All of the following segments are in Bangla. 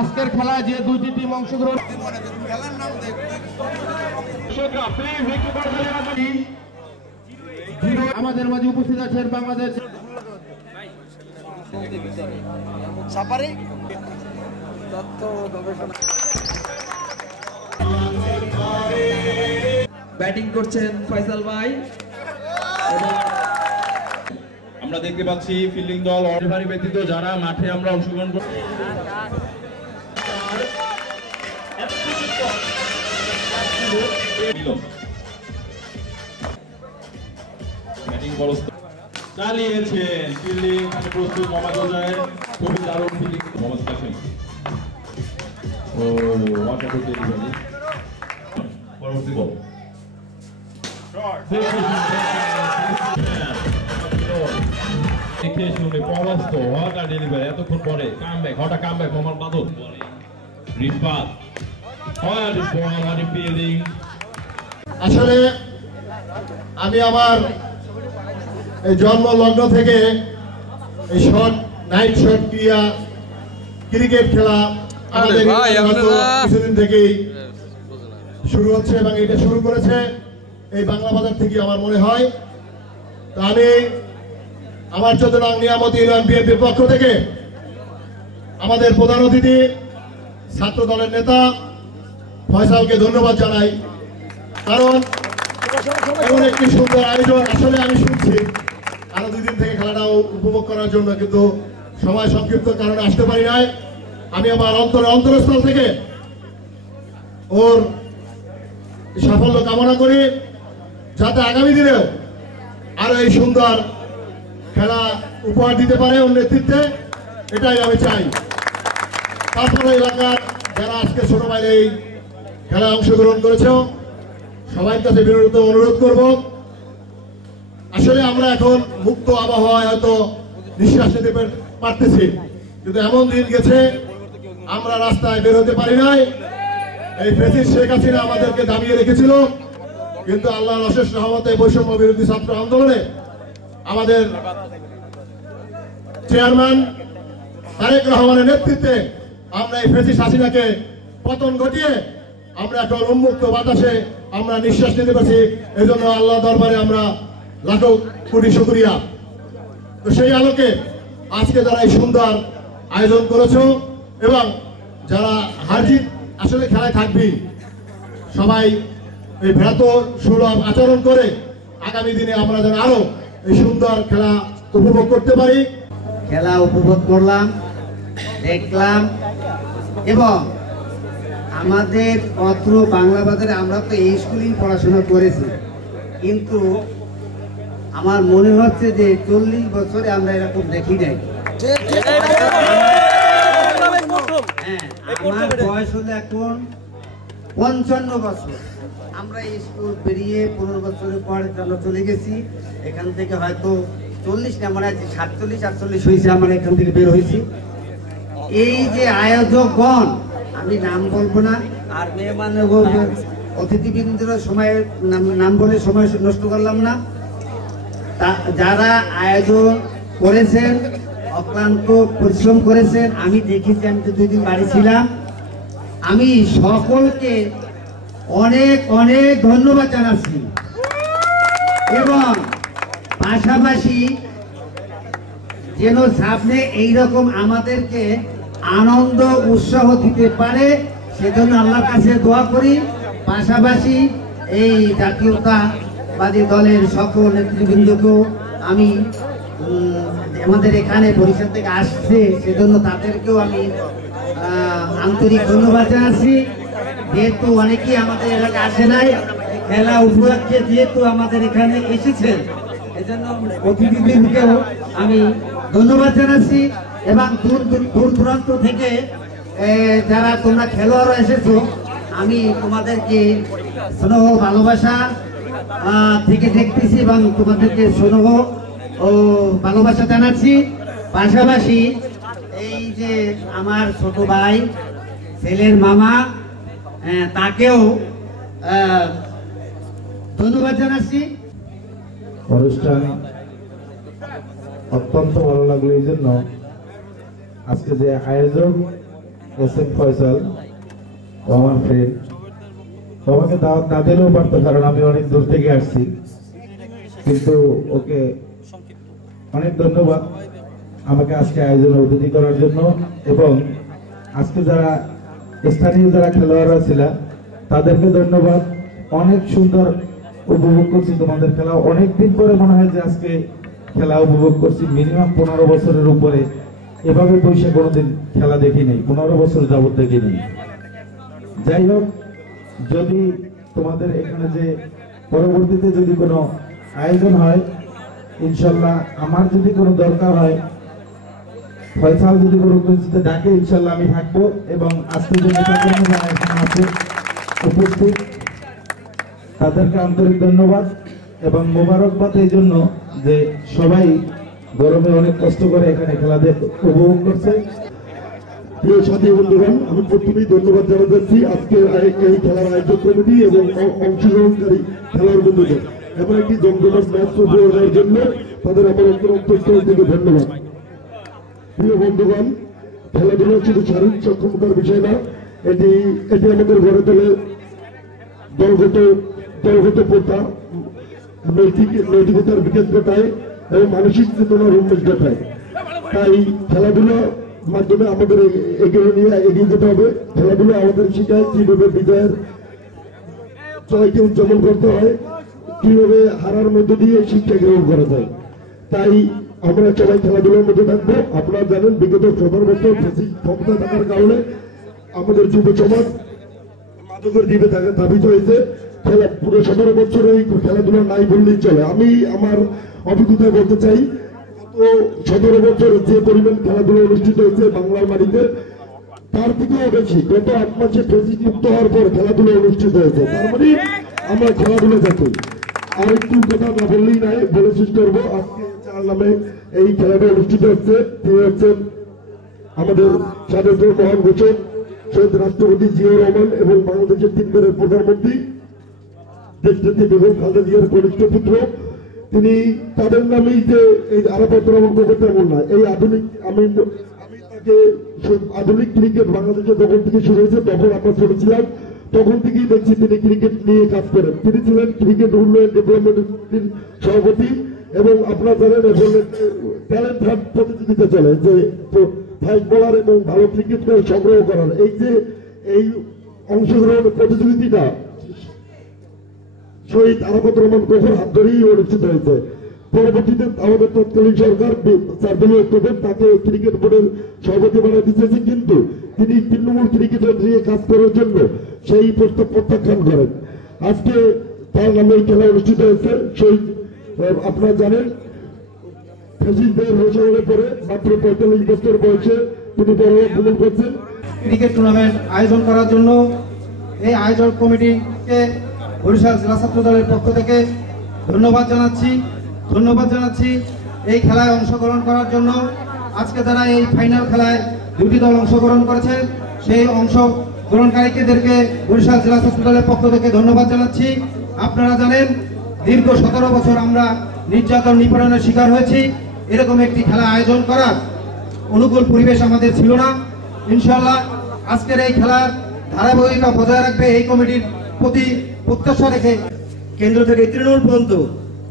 আজকের খেলায় যে দুইটি টিম অংশগ্রহণ আমাদের মাঝে উপস্থিত আছেন বাংলাদেশ ব্যাটিং করছেন ফয়সাল ভাই। আমরা দেখতে পাচ্ছি ফিল্ডিং দল অর্ডারি ব্যতীত যারা মাঠে আমরা অংশগ্রহণ করছি চালিয়েছেন ফিল্ডিং প্রস্তুত মোহাম্মদ হোসেন, খুবই দারুণ ফিল্ডিং মোহাম্মদ কাসিম। ও ওয়াটারফুল ডেলিভারি, পরবর্তী বল এতক্ষণ পরে কামব্যাক, হঠাৎ কামব্যাক মোহাম্মদ বাদল রিফাত আসলে আমি আমার এই জন্ম লগ্ন থেকে এই শট নাইট শট ক্রিকেট খেলা আমাদের কিছুদিন থেকেই শুরু হচ্ছে এবং এটা শুরু করেছে এই বাংলা বাজার থেকে আমার মনে হয়। তো আমি আমার 14 নং নিয়ামত ইউনিয়ন বিএনপির পক্ষ থেকে আমাদের প্রধান অতিথি ছাত্র দলের নেতা ফয়সালকে ধন্যবাদ জানাই, কারণ এমন একটি সুন্দর আয়োজন আসলে আমি শুনছি আরো 2 দিন থেকে খেলাটাও উপভোগ করার জন্য, কিন্তু সময় সংক্ষিপ্ত কারণে আসতে পারি নাই। আমি আমার অন্তরস্থল থেকে ওর সাফল্য কামনা করি, যাতে আগামী দিনেও আরো এই সুন্দর খেলা উপহার দিতে পারে ওর নেতৃত্বে, এটাই আমি চাই। তারপরে এলাকার যারা আজকে ছোট ভাই এই খেলায় অংশগ্রহণ করেছ সবার কাছে বিনীত অনুরোধ করব, আসলে আমরা এখন মুক্ত আবহাওয়ায় হয়তো নিঃশ্বাস নিতে পারতেছি, কিন্তু এমন দিন গেছে আমরা রাস্তায় বের হতে পারি নাই। এই ফ্যাসিস্ট শেখ হাসিনা আমাদেরকে দাবিয়ে রেখেছিল, কিন্তু আল্লাহর অশেষ রহমতে বৈষম্য বিরোধী ছাত্র আন্দোলনে আমাদের চেয়ারম্যান তারেক রহমানের নেতৃত্বে আমরা এই ফ্যাসিস্ট হাসিনাকে পতন ঘটিয়ে আমরা এখন উন্মুক্ত বাতাসে আমরা নিঃশ্বাস নিতে পারছি। এই জন্য আল্লাহ দরবারে আমরা লাখো কোটি শুকরিয়া। তো সেই আলোকে আজকে যারা এই সুন্দর আয়োজন করেছো এবং যারা হারজিত আসলে খেলায় থাকবি, সবাই এই ভ্রাত সুলভ আচরণ করে আগামী দিনে আমরা যেন আরো এই সুন্দর খেলা উপভোগ করতে পারি। খেলা উপভোগ করলাম, দেখলাম, এবং আমাদের অত্র বাংলা বাজারে আমরা তো এই স্কুলেই পড়াশোনা করেছি, কিন্তু আমার মনে হচ্ছে যে 40 বছরে আমরা এরকম দেখি নাই। আমার বয়স হলো এখন 55 বছর। আমরা এই স্কুল পেরিয়ে 15 বছরের পর চলে গেছি। এখান থেকে হয়তো 40 না, মানে 47-48 হয়েছে আমরা এখান থেকে বের হয়েছি। এই যে আয়োজকগণ, আমি নাম বলবো না, আর মেহমান অতিথিবৃন্দের সময় নাম বলে সময় নষ্ট করলাম না, যারা আয়োজন করেছেন অক্লান্ত পরিশ্রম করেছেন, আমি দেখেছি, আমি তো 2 দিন বাড়ি ছিলাম। আমি সকলকে অনেক অনেক ধন্যবাদ জানাচ্ছি, এবং পাশাপাশি যেন সামনে এইরকম আমাদেরকে আনন্দ উৎসাহ দিতে পারে সেজন্য আল্লাহর কাছে দোয়া করি। পাশাপাশি এই জাতীয়তাবাদী দলের সকল নেতৃবৃন্দকেও আমি আমাদের এখানে বরিশাল থেকে আসছে সেজন্য তাদেরকেও আমি আন্তরিক ধন্যবাদ জানাচ্ছি। যেহেতু অনেকেই আমাদের এলাকায় আসে নাই, খেলা উপলক্ষে যেহেতু আমাদের এখানে এসেছেন, এজন্য অতিথিবৃন্দকেও আমি ধন্যবাদ জানাচ্ছি। এবং দূর দূরান্ত থেকে যারা তোমরা খেলোয়াড়রা এসেছো, আমি তোমাদেরকে স্নেহ ভালোবাসা থেকে দেখতেছি এবং তোমাদেরকে স্নেহ ও ভালোবাসা জানাচ্ছি। পাশাপাশি এই যে আমার ছোট ভাই, ছেলের মামা, তাকেও ধন্যবাদ জানাচ্ছি। অনুষ্ঠান অত্যন্ত ভালো লাগলো, এই জন্য আজকে যে আয়োজক এস.এম. ফয়সাল, ও আমার ফ্রেন্ড। আমাকে দাওয়াত না দিলেও পারতো, কারণ আমি অনেক দূর থেকে আসছি, কিন্তু ওকে অনেক ধন্যবাদ আমাকে আজকে আয়োজনে অতিথি করার জন্য। এবং আজকে যারা স্থানীয় যারা খেলোয়াড়রা ছিল তাদেরকে ধন্যবাদ। অনেক সুন্দর উপভোগ করছি তোমাদের খেলা। অনেকদিন পরে মনে হয় যে আজকে খেলা উপভোগ করছি। মিনিমাম 15 বছরের উপরে এভাবে বসে কোনোদিন খেলা দেখি নাই, 15 বছর যাবত দেখি নাই। যাই হোক, যদি তোমাদের এখানে যে পরবর্তীতে যদি কোনো আয়োজন হয়, ইনশাল্লাহ আমার যদি কোনো দরকার হয়, ফয়সাল যদি কোনো কিছুতে ডাকে, ইনশাল্লাহ আমি থাকবো। এবং আজকে যে নেতাকর্মী যারা এখানে আছে উপস্থিত, তাদেরকে আন্তরিক ধন্যবাদ এবং মোবারকবাদ এই জন্য যে সবাই গরমে অনেক কষ্ট করে এখানে খেলা উপভোগ করছে। প্রিয় সাথী বন্ধুগণ, আমি প্রথমেই ধন্যবাদ জানাচ্ছি আজকের এই খেলার আয়োজক কমিটি এবং অংশগ্রহণকারী খেলোয়াড় বন্ধুদের। এমন একটি জমজমাট ম্যাচ উপহার দেওয়ার জন্য তাদের আমার অন্তরস্থল থেকে ধন্যবাদ। প্রিয় বন্ধুগণ, খেলাধুলা শুধু শারীরিক সক্ষমতার বিষয় না, এটি আমাদের গড়ে তোলে দলগত প্রথা, নৈতিকতার বিকাশ ঘটায় এবং মানসিক চেতনার উন্মেষ ঘটায়। তাই খেলাধুলার মাধ্যমে আমাদের এগিয়ে যেতে হবে। খেলাধুলা আমাদের শিখায় কিভাবে বিজয়ের জয়কে উদযাপন করতে হয়, কিভাবে হারার মধ্য দিয়ে শিক্ষা গ্রহণ করা যায়। তাই আমরা সবাই খেলাধুলার মধ্যে থাকবো। আপনারা জানেন, বিগত 17 বছর ক্ষমতা থাকার কারণে আমাদের যুব সমাজ মাদকের দিকে ধাবিত হয়েছে। পুরো 17 বছর এই খেলাধুলা নাই বললেই চলে। আমি আমার অভিজ্ঞতা বলতে চাই, গত 17 বছর যে পরিমাণ খেলাধুলা অনুষ্ঠিত হয়েছে বাংলার মাটিতে, তার থেকেও বেশি গত 8 মাসে ফেসিস মুক্ত হওয়ার পর খেলাধুলা অনুষ্ঠিত হয়েছে। তার মানে আমরা খেলাধুলা জাতি। আর একটু কথা না বললেই নাই, বলে শেষ করবো। আজকে যার নামে এই খেলাটা অনুষ্ঠিত হচ্ছে, তিনি হচ্ছেন আমাদের স্বাধীনতার মহান ঘোষক শহীদ রাষ্ট্রপতি জিয়াউর রহমান এবং বাংলাদেশের 3 বারের প্রধানমন্ত্রী দেশনেত্রী বেগম খালেদা জিয়ার কনিষ্ঠ পুত্র। তিনি তাদের নামেই যে এই আরাফাত রহমান কোকো তেমন না, এই আধুনিক আমি তাকে আধুনিক ক্রিকেট বাংলাদেশে যখন থেকে শুরু হয়েছে, তখন আমরা ছোট ছিলাম, তখন থেকেই দেখছি তিনি ক্রিকেট নিয়ে কাজ করেন। তিনি ছিলেন ক্রিকেট উন্নয়ন ডেভেলপমেন্ট সভাপতি এবং আপনারা জানেন এখন ট্যালেন্ট হান্ট প্রতিযোগিতা চলে, যে ফাস্ট বোলার এবং ভালো ক্রিকেট সংগ্রহ করার। এই অংশগ্রহণ প্রতিযোগিতাটা শহীদ আরাফাত রহমান কোকোর হাত ধরেই অনুষ্ঠিত হয়েছে। পরবর্তীতে আমাদের তৎকালীন সরকার 4 অক্টোবর তাকে ক্রিকেট বোর্ডের সভাপতি বানাতে চেয়েছে, কিন্তু তিনি তৃণমূল ক্রিকেটের নিয়ে কাজ করার জন্য সেই প্রস্তাব প্রত্যাখ্যান করেন। আজকে তার নামে এই খেলা অনুষ্ঠিত হয়েছে। শহীদ আপনারা জানেন, ফেসিসদের ঘোষণার পরে মাত্র 45 বছর বয়সে তিনি পরলোক গমন করছেন। ক্রিকেট টুর্নামেন্ট আয়োজন করার জন্য এই আয়োজক কমিটিকে বরিশাল জেলা ছাত্র দলের পক্ষ থেকে ধন্যবাদ জানাচ্ছি এই খেলায় অংশগ্রহণ করার জন্য। আজকে যারা এই ফাইনাল খেলায় 2টি দল অংশগ্রহণ করেছে, সেই অংশগ্রহণকারীদেরকে বরিশাল জেলা ছাত্র দলের পক্ষ থেকে ধন্যবাদ জানাচ্ছি। আপনারা জানেন, দীর্ঘ 17 বছর আমরা নির্যাতন নিপীড়নের শিকার হয়েছি। এরকম একটি খেলা আয়োজন করার অনুকূল পরিবেশ আমাদের ছিল না। ইনশাআল্লাহ আজকের এই খেলার ধারাবাহিকতা বজায় রাখবে এই কমিটির প্রতি প্রত্যাশা রেখে কেন্দ্র থেকে তৃণমূল পর্যন্ত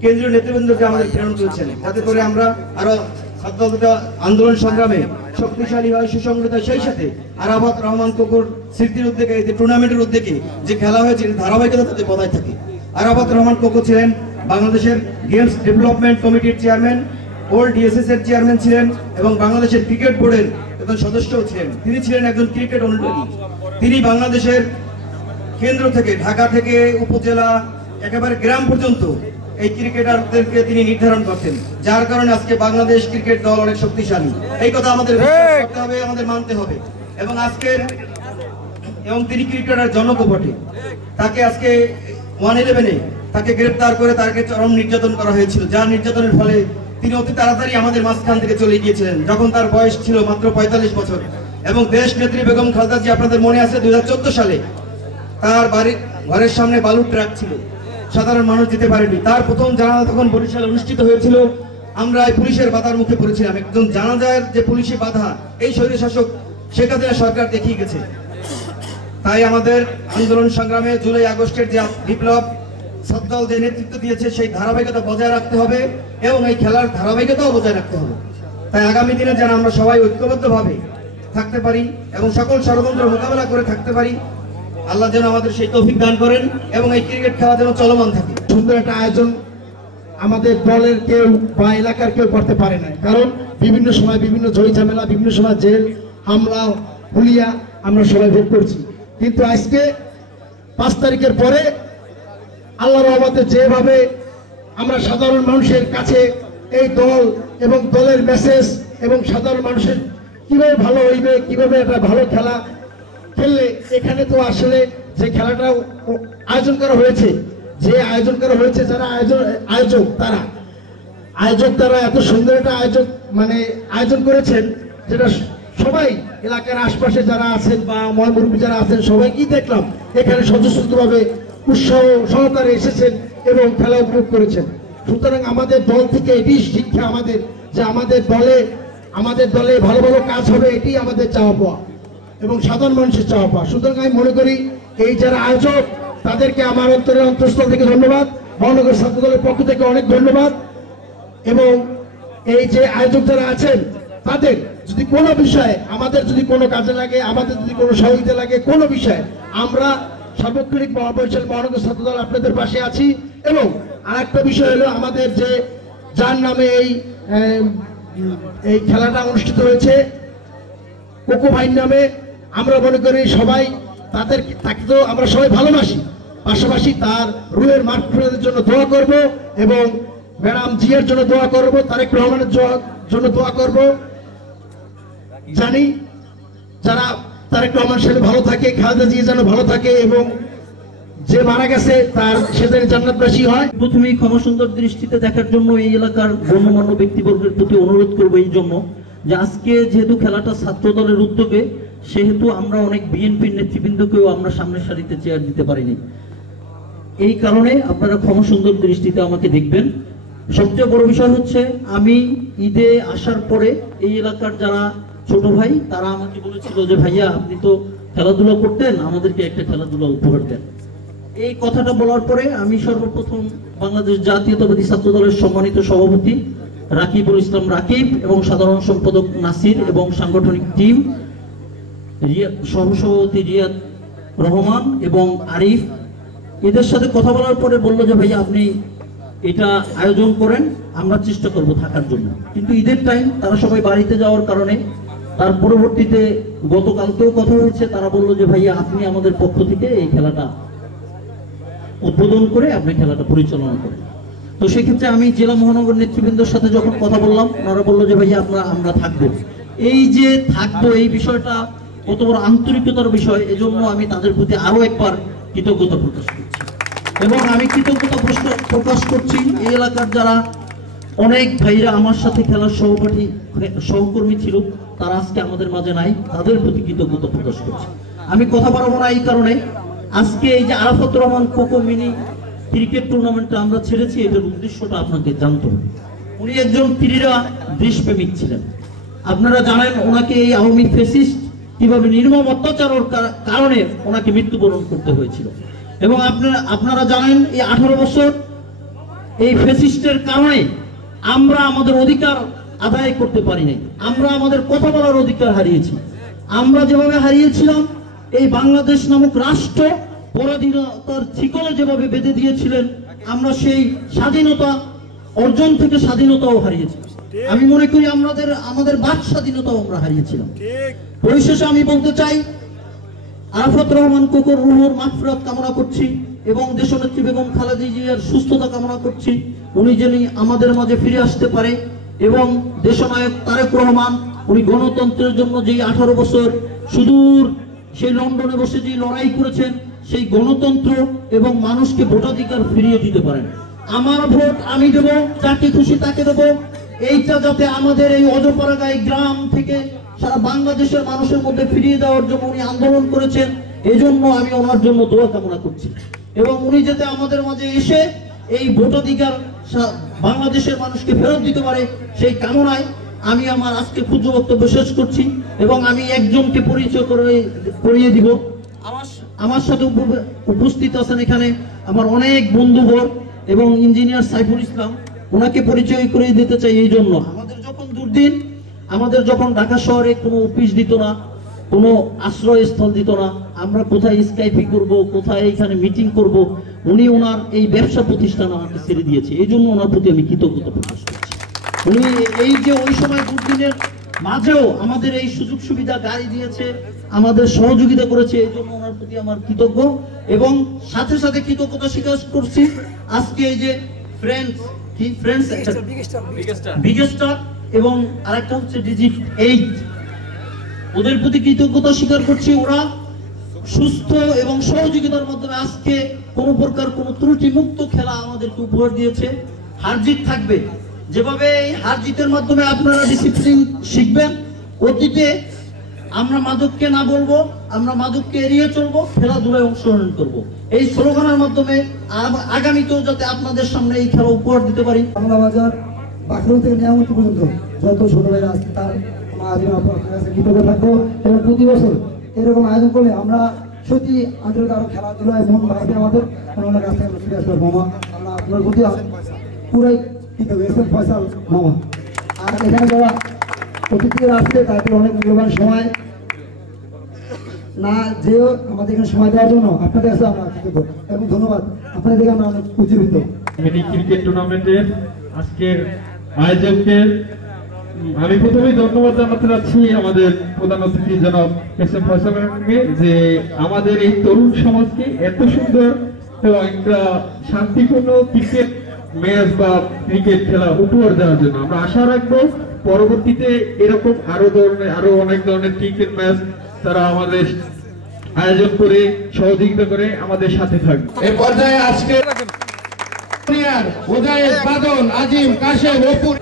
কেন্দ্রীয় নেতৃবৃন্দকে আমাদের প্রেরণ করেছেন, যাতে করে আমরা আরো ছাত্রতা আন্দোলন সংগ্রামে শক্তিশালী হয়, সুসংগঠিত। সেই সাথে আরাফাত রহমান কোকোর স্মৃতির উদ্যোগে, এই টুর্নামেন্টের উদ্যোগে যে খেলা হয়েছে, ধারাবাহিকতা তাতে বজায় থাকে। আরাফাত রহমান কোকো ছিলেন বাংলাদেশের গেমস ডেভেলপমেন্ট কমিটির চেয়ারম্যান, ওল্ড ডিএসএস এর চেয়ারম্যান ছিলেন এবং বাংলাদেশের ক্রিকেট বোর্ডের একজন সদস্যও ছিলেন। তিনি ছিলেন একজন ক্রিকেট অনুরাগী। তিনি বাংলাদেশের কেন্দ্র থেকে, ঢাকা থেকে উপজেলা একেবারে গ্রাম পর্যন্ত এই ক্রিকেটারদেরকে তিনি নির্ধারণ করতেন, যার কারণে আজকে বাংলাদেশ ক্রিকেট দল অনেক শক্তিশালী। এই কথা আমাদের বিশ্বাস করতে হবে, আমাদের মানতে হবে। এবং তিনি ক্রিকেটার জনক বটে। তাকে আজকে 111-এ তাকে গ্রেফতার করে তাকে চরম নির্যাতন করা হয়েছিল, যার নির্যাতনের ফলে তিনি অতি তাড়াতাড়ি আমাদের মাঝখান থেকে চলে গিয়েছিলেন, যখন তার বয়স ছিল মাত্র 45 বছর। এবং দেশ নেত্রী বেগম খালেদা জিয়া, আপনাদের মনে আছে 2014 সালে তার ঘরের সামনে বালুর ট্রাক ছিল, সাধারণ মানুষ যেতে পারেনি। তার প্রথম জানাজা তখন বরিশালে অনুষ্ঠিত হয়েছিল, আমরা পুলিশের বাধার মুখে পড়েছিলাম। একজন জানাজার যে পুলিশি বাধা, এই স্বৈর শাসক শেখ হাসিনা সরকার দেখিয়ে গেছে। তাই আমাদের আন্দোলন সংগ্রামে জুলাই আগস্টের যে বিপ্লব সদ্দল যে নেতৃত্ব দিয়েছে সেই ধারাবাহিকতা বজায় রাখতে হবে এবং এই খেলার ধারাবাহিকতাও বজায় রাখতে হবে। তাই আগামী দিনে যেন আমরা সবাই ঐক্যবদ্ধভাবে থাকতে পারি এবং সকল ষড়যন্ত্র মোকাবেলা করে থাকতে পারি। আল্লাহ যেন আমাদের সেই তৌফিক দান করেন এবং এই ক্রিকেট খেলা যেন চলমান থাকে। সুন্দর একটা আয়োজন আমাদের দলের কেউ বা এলাকার কেউ করতে পারে না, কারণ বিভিন্ন সময় বিভিন্ন ঝই ঝামেলা, বিভিন্ন সময় জেল হামলা হুলিয়া আমরা সবাই ভোগ করছি। কিন্তু আজকে 5 তারিখের পরে আল্লাহর রহমতে যেভাবে আমরা সাধারণ মানুষের কাছে এই দল এবং দলের মেসেজ এবং সাধারণ মানুষের কিভাবে ভালো হইবে, কিভাবে একটা ভালো খেলা খেললে, এখানে তো আসলে যে খেলাটা আয়োজন করা হয়েছে, যারা আয়োজক তারা এত সুন্দর একটা আয়োজন করেছেন, যেটা সবাই এলাকার আশপাশে যারা আছেন বা মহামুরব্বী যারা আছেন সবাইকেই দেখলাম এখানে স্বতঃস্ফূর্তভাবে উৎসাহ সহকারে এসেছেন এবং খেলা উপভোগ করেছেন। সুতরাং আমাদের দল থেকে এটি শিক্ষা আমাদের, যে আমাদের দলে ভালো ভালো কাজ হবে, এটি আমাদের চাওয়া পাওয়া এবং সাধারণ মানুষের চাওয়া পাওয়া। সুতরাং আমি মনে করি এই যারা আয়োজক তাদেরকে আমার অন্তঃস্থল থেকে ধন্যবাদ, মহানগর ছাত্র দলের পক্ষ থেকে অনেক ধন্যবাদ। এবং এই যে আয়োজক যারা আছেন তাদের যদি কোনো বিষয়ে আমাদের যদি কোনো কাজে লাগে, আমাদের যদি কোনো সহযোগিতা লাগে কোনো বিষয়ে, আমরা সার্বক্ষণিক মহাবৈশাল মহানগর ছাত্র দল আপনাদের পাশে আছি। এবং আরেকটা বিষয় হলো আমাদের যে যার নামে এই খেলাটা অনুষ্ঠিত হয়েছে কোকো ভাইয়ের নামে, আমরা মনে করি সবাই তাকে তো আমরা সবাই ভালোবাসি, পাশাপাশি তার রুহের মাগফিরাতের জন্য দোয়া করব এবং ম্যাডাম জিয়ার জন্য দোয়া করব, তারেক রহমানের জন্য দোয়া করব। জানি যারা তারেক রহমান সাহেব ভালো থাকে, খালেদা জিয়া যেন ভালো থাকে এবং যে মারা গেছে তার সে যেন জান্নাতবাসী হয়। প্রথমেই ক্ষমা সুন্দর দৃষ্টিতে দেখার জন্য এই এলাকার গণ্যমান্য ব্যক্তিবর্গের প্রতি অনুরোধ করবো এই জন্য যে আজকে যেহেতু খেলাটা ছাত্র দলের উদ্যোগে, সেহেতু আমরা অনেক বিএনপির নেতৃবৃন্দকেও আমরা সামনের সারিতে চেয়ার দিতে পারিনি। এই কারণে আপনারা ক্ষমা সুন্দর দৃষ্টিতে আমাকে দেখবেন। সবচেয়ে বড় বিষয় হচ্ছে আমি ঈদে আসার পরে এই এলাকার যারা ছোট ভাই তারা আমাকে বলেছিল যে ভাইয়া আপনি তো খেলাধুলা করতেন, আমাদেরকে একটা খেলাধুলা উপহার দেন। এই কথাটা বলার পরে আমি সর্বপ্রথম বাংলাদেশ জাতীয়তাবাদী ছাত্র দলের সম্মানিত সভাপতি রাকিবুল ইসলাম রাকিব এবং সাধারণ সম্পাদক নাসির এবং সাংগঠনিক টিম সহসভাপতি রিয়াদ রহমান এবং আরিফ, এদের সাথে কথা বলার পরে বললো যে ভাইয়া আপনি এটা আয়োজন করেন, আমরা চেষ্টা করব থাকার জন্য। কিন্তু ঈদের টাইম তারা সবাই বাড়িতে যাওয়ার কারণে তার পরবর্তীতে গতকালকেও কথা হয়েছে, তারা বললো যে ভাইয়া আপনি আমাদের পক্ষ থেকে এই খেলাটা উদ্বোধন করে আপনি খেলাটা পরিচালনা করেন। তো সেক্ষেত্রে আমি জেলা মহানগর নেতৃবৃন্দের সাথে যখন কথা বললাম, ওনারা বললো যে ভাইয়া আমরা থাকবো। এই যে থাকবো এই বিষয়টা কত বড় আন্তরিকতার বিষয়, এজন্য আমি তাদের প্রতি আরো একবার কৃতজ্ঞতা প্রকাশ করছি। এবং আমি কৃতজ্ঞতা প্রকাশ করছি এই এলাকার যারা অনেক ভাইরা আমার সাথে খেলার সহকর্মী ছিল, তারা আজকে আমাদের মাঝে নাই, তাদের প্রতি কৃতজ্ঞতা প্রকাশ করছি। আমি কথা বাড়াবো না এই কারণে, আজকে এই যে আরাফাত রহমান কোকো মিনি ক্রিকেট টুর্নামেন্টটা আমরা ছেড়েছি, এটার উদ্দেশ্যটা আপনাকে জানতে হবে। উনি একজন ক্রীড়া দেশপ্রেমিক ছিলেন। আপনারা জানেন ওনাকে এই আওয়ামী ফ্যাসিস্ট কিভাবে নির্মম অত্যাচারের কারণে ওনাকে মৃত্যুবরণ করতে হয়েছিল। এবং আপনারা জানেন এই 18 বছর এই ফ্যাসিস্টের কারণে আমরা আমাদের অধিকার আদায় করতে পারি নাই, আমরা আমাদের কথা বলার অধিকার হারিয়েছি। আমরা যেভাবে হারিয়েছিলাম, এই বাংলাদেশ নামক রাষ্ট্র পরাধীনতার শিকলে যেভাবে বেঁধে দিয়েছিলেন, আমরা সেই স্বাধীনতা অর্জন থেকে স্বাধীনতাও হারিয়েছি। আমি মনে করি আমাদের বাক স্বাধীনতাও আমরা হারিয়েছিলাম। পরিশেষে আমি বলতে চাই, আরাফাত রহমান কোকোর রুহুর মাগফিরাত কামনা করছি এবং দেশনেত্রী বেগম খালেদা জিয়ার সুস্থতা কামনা করছি। উনি যেন আমাদের মাঝে ফিরে আসতে পারে এবং দেশনায়ক তারেক রহমান উনি গণতন্ত্রের জন্য যেই 18 বছর সুদূর সেই লন্ডনে বসে যে লড়াই করেছেন, সেই গণতন্ত্র এবং মানুষকে ভোটাধিকার ফিরিয়ে দিতে পারেন। আমার ভোট আমি দেব, যাকে খুশি তাকে দেব, এইটা যাতে আমাদের এই অজপাড়াগাই গ্রাম থেকে সারা বাংলাদেশের মানুষের মধ্যে ফিরিয়ে দেওয়ার জন্য উনি আন্দোলন করেছেন, এই জন্য আমি ওনার জন্য দোয়া কামনা করছি। এবং উনি যাতে আমাদের মাঝে এসে এই ভোটাধিকার বাংলাদেশের মানুষকে ফেরত দিতে পারে, সেই কামনায় আমি আমার আজকে ক্ষুদ্র বক্তব্য শেষ করছি এবং আমি একজনকে পরিচয় করিয়ে দিব। আমার সাথে উপস্থিত আছেন এখানে আমার অনেক বন্ধুবর এবং ইঞ্জিনিয়ার সাইফুল ইসলাম, ওনাকে পরিচয় করিয়ে দিতে চাই। এই জন্য আমাদের যখন দুর্দিন, আমাদের যখন ঢাকা শহরে কোনো অফিস দিত না, কোনো আশ্রয়স্থল দিত না, আমরা কোথায় স্কাইপি করব, কোথায় এখানে মিটিং করব, উনি ওনার এই ব্যবসা প্রতিষ্ঠান আমাকে ছেড়ে দিয়েছে। এই জন্য ওনার প্রতি আমি কৃতজ্ঞতা প্রকাশ করছি। উনি এই যে ওই সময় দুর্দিনের মাঝেও আমাদের এই সুযোগ সুবিধা গাড়ি দিয়েছে, আমাদের সহযোগিতা করেছে, এই জন্য ওনার প্রতি আমার কৃতজ্ঞ। এবং সাথে সাথে কৃতজ্ঞতা স্বীকার করছি আজকে এই যে বিগেস্টার এবং আরেকটা হচ্ছে ডিজিট 8, ওদের প্রতি কৃতজ্ঞতা স্বীকার করছি। ওরা সুস্থ এবং সহযোগিতার মাধ্যমে আজকে কোনো প্রকার কোনো ত্রুটি মুক্ত খেলা আমাদেরকে উপহার দিয়েছে। হারজিত থাকবে, যেভাবে এই হারজিতের মাধ্যমে আপনারা ডিসিপ্লিন শিখবেন। অতীতে আমরা মাদককে না বলবো, আমরা মাদককে এড়িয়ে চলবো, খেলাধুলায় অংশগ্রহণ করব। এই স্লোগানের মাধ্যমে আগামীতেও যাতে আপনাদের সামনে এই খেলা উপহার দিতে পারি। বাংলা বাজার বাকরুল থেকে নিয়ামত পর্যন্ত যত ছোট ভাইরা আছে তার আয়োজন আপনার কাছে কৃতজ্ঞ থাকবো। এবং প্রতি বছর এরকম আয়োজন করলে আমরা সত্যি আন্তরিক আরো খেলাধুলায় মন বাড়বে আমাদের, ওনার কাছ থেকে আমরা ফিরে আসবো। মামা আমরা আপনার প্রতি পুরাই কৃতজ্ঞ, এস এম ফয়সাল মামা। আর এখানে যারা অতিথিরা আসছে তাদের অনেক মূল্যবান সময় না যেও আমাদের এখানে সময় দেওয়ার জন্য আপনাদের কাছে আমরা কৃতজ্ঞ এবং ধন্যবাদ। আপনাদের থেকে আমরা অনেক উজ্জীবিত। মিনি ক্রিকেট টুর্নামেন্টের আজকের আয়োজককে আমি প্রথমেই ধন্যবাদ জানাতে চাচ্ছি আমাদের প্রধান অতিথি জনাব এস এম ফয়সালকে, যে আমাদের এই তরুণ সমাজকে এত সুন্দর এবং একটা শান্তিপূর্ণ ক্রিকেট ম্যাচ বা ক্রিকেট খেলা উপহার দেওয়ার জন্য। আমরা আশা রাখবো পরবর্তীতে এরকম আরো অনেক ধরনের ক্রিকেট ম্যাচ তারা আমাদের আয়োজন করে সহযোগিতা করে আমাদের সাথে থাকবে। এই পর্যায়ে আজকে উদয়, বাদন, আজিম, কাশেম, অপুর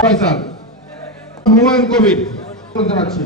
ফয়সাল, হুমায়ুন কবির জানাচ্ছি।